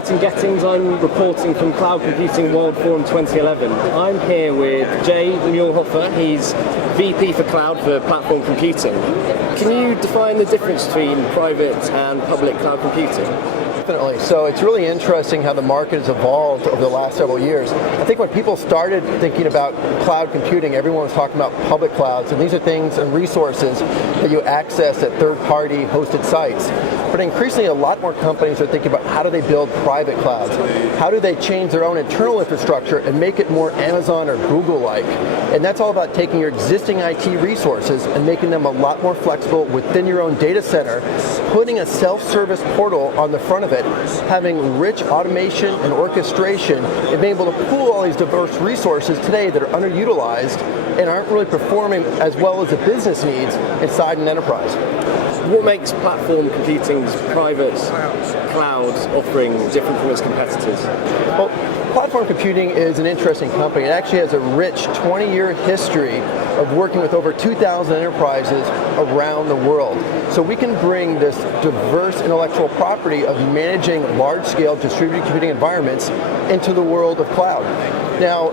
Martin Gettings. I'm reporting from Cloud Computing World Forum 2011. I'm here with Jay Muelhoefer. He's VP for Cloud for Platform Computing. Can you define the difference between private and public cloud computing? Definitely. So it's really interesting how the market has evolved over the last several years. I think when people started thinking about cloud computing, everyone was talking about public clouds, and these are things and resources that you access at third-party hosted sites. But increasingly, a lot more companies are thinking about how do they build private clouds? How do they change their own internal infrastructure and make it more Amazon or Google-like? And that's all about taking your existing IT resources and making them a lot more flexible within your own data center, putting a self-service portal on the front of it, having rich automation and orchestration, and being able to pool all these diverse resources today that are underutilized and aren't really performing as well as the business needs inside an enterprise. What makes Platform Computing's private cloud offering different from its competitors? Well, Platform Computing is an interesting company. It actually has a rich 20-year history of working with over 2,000 enterprises around the world. So we can bring this diverse intellectual property of managing large-scale distributed computing environments into the world of cloud. Now,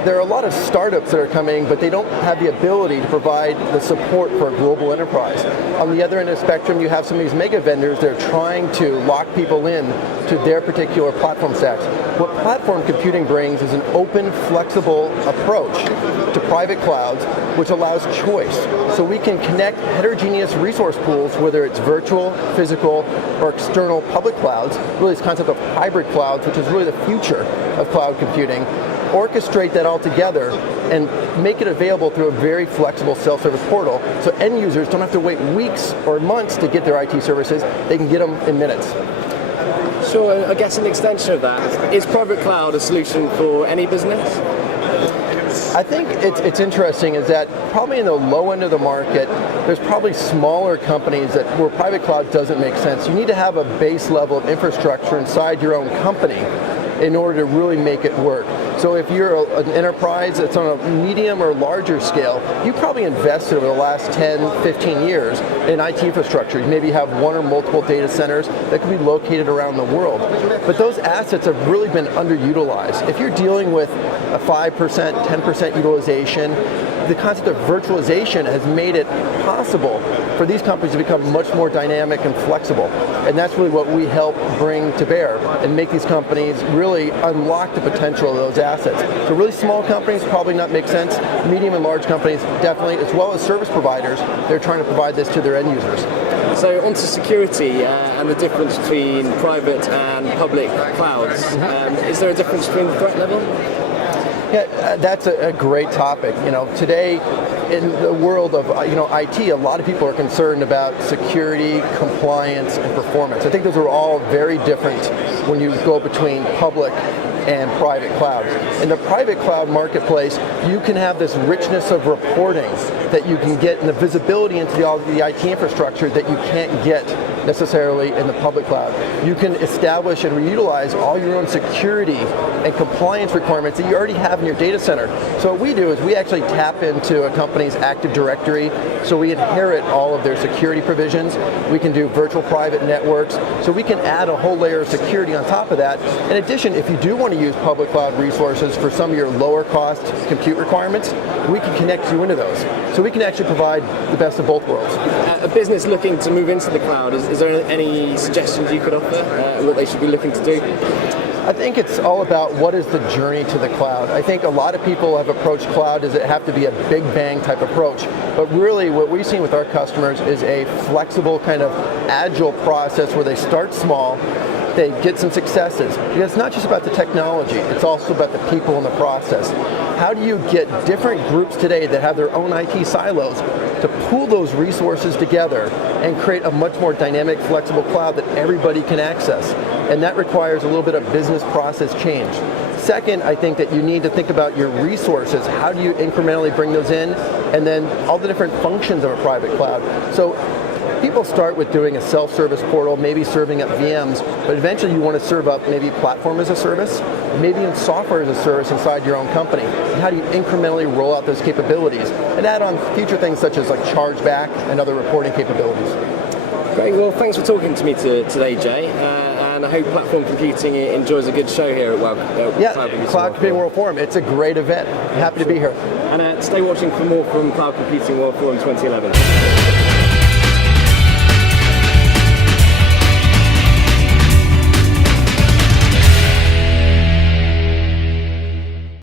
there are a lot of startups that are coming, but they don't have the ability to provide the support for a global enterprise. On the other end of the spectrum, you have some of these mega vendors that are trying to lock people in to their particular platform stacks. What Platform Computing brings is an open, flexible approach to private clouds, which allows choice. So we can connect heterogeneous resource pools, whether it's virtual, physical, or external public clouds, really this concept of hybrid clouds, which is really the future of cloud computing, orchestrate that all together and make it available through a very flexible self-service portal so end users don't have to wait weeks or months to get their IT services. They can get them in minutes. Sure, I guess an extension of that, is private cloud a solution for any business? I think it's interesting is that probably in the low end of the market, there's probably smaller companies where private cloud doesn't make sense. You need to have a base level of infrastructure inside your own company in order to really make it work. So if you're an enterprise that's on a medium or larger scale, you probably invested over the last 10, 15 years in IT infrastructure. You maybe have one or multiple data centers that can be located around the world. But those assets have really been underutilized. If you're dealing with a 5%, 10% utilization, the concept of virtualization has made it possible for these companies to become much more dynamic and flexible. And that's really what we help bring to bear and make these companies really unlock the potential of those assets. So really small companies probably not make sense. Medium and large companies definitely, as well as service providers, they're trying to provide this to their end users. So onto security and the difference between private and public clouds. Is there a difference between the threat level? Yeah, that's a great topic. Today in the world of IT, a lot of people are concerned about security, compliance, and performance. I think those are all very different when you go between public and private cloud. In the private cloud marketplace, you can have this richness of reporting that you can get and the visibility into the IT infrastructure that you can't get necessarily in the public cloud. You can establish and reutilize all your own security and compliance requirements that you already have in your data center. So what we do is we actually tap into a company's Active Directory, so we inherit all of their security provisions. We can do virtual private networks, so we can add a whole layer of security on top of that. In addition, if you do want to use public cloud resources for some of your lower cost compute requirements, we can connect you into those. So we can actually provide the best of both worlds. A business looking to move into the cloud, is there any suggestions you could offer what they should be looking to do? I think it's all about what is the journey to the cloud. I think a lot of people have approached cloud as it have to be a big bang type approach, but really what we've seen with our customers is a flexible kind of agile process where they start small, they get some successes. Because it's not just about the technology, it's also about the people in the process. How do you get different groups today that have their own IT silos to pool those resources together and create a much more dynamic, flexible cloud that everybody can access? And that requires a little bit of business process change. Second, I think that you need to think about your resources. How do you incrementally bring those in? And then all the different functions of a private cloud. So people start with doing a self-service portal, maybe serving up VMs, but eventually you want to serve up maybe platform as a service, maybe in software as a service inside your own company. And how do you incrementally roll out those capabilities and add on future things such as like chargeback and other reporting capabilities? Great, well thanks for talking to me today, Jay. and I hope platform computing enjoys a good show here at Cloud Computing World Forum. It's a great event. Happy to be here. And stay watching for more from Cloud Computing World Forum 2011.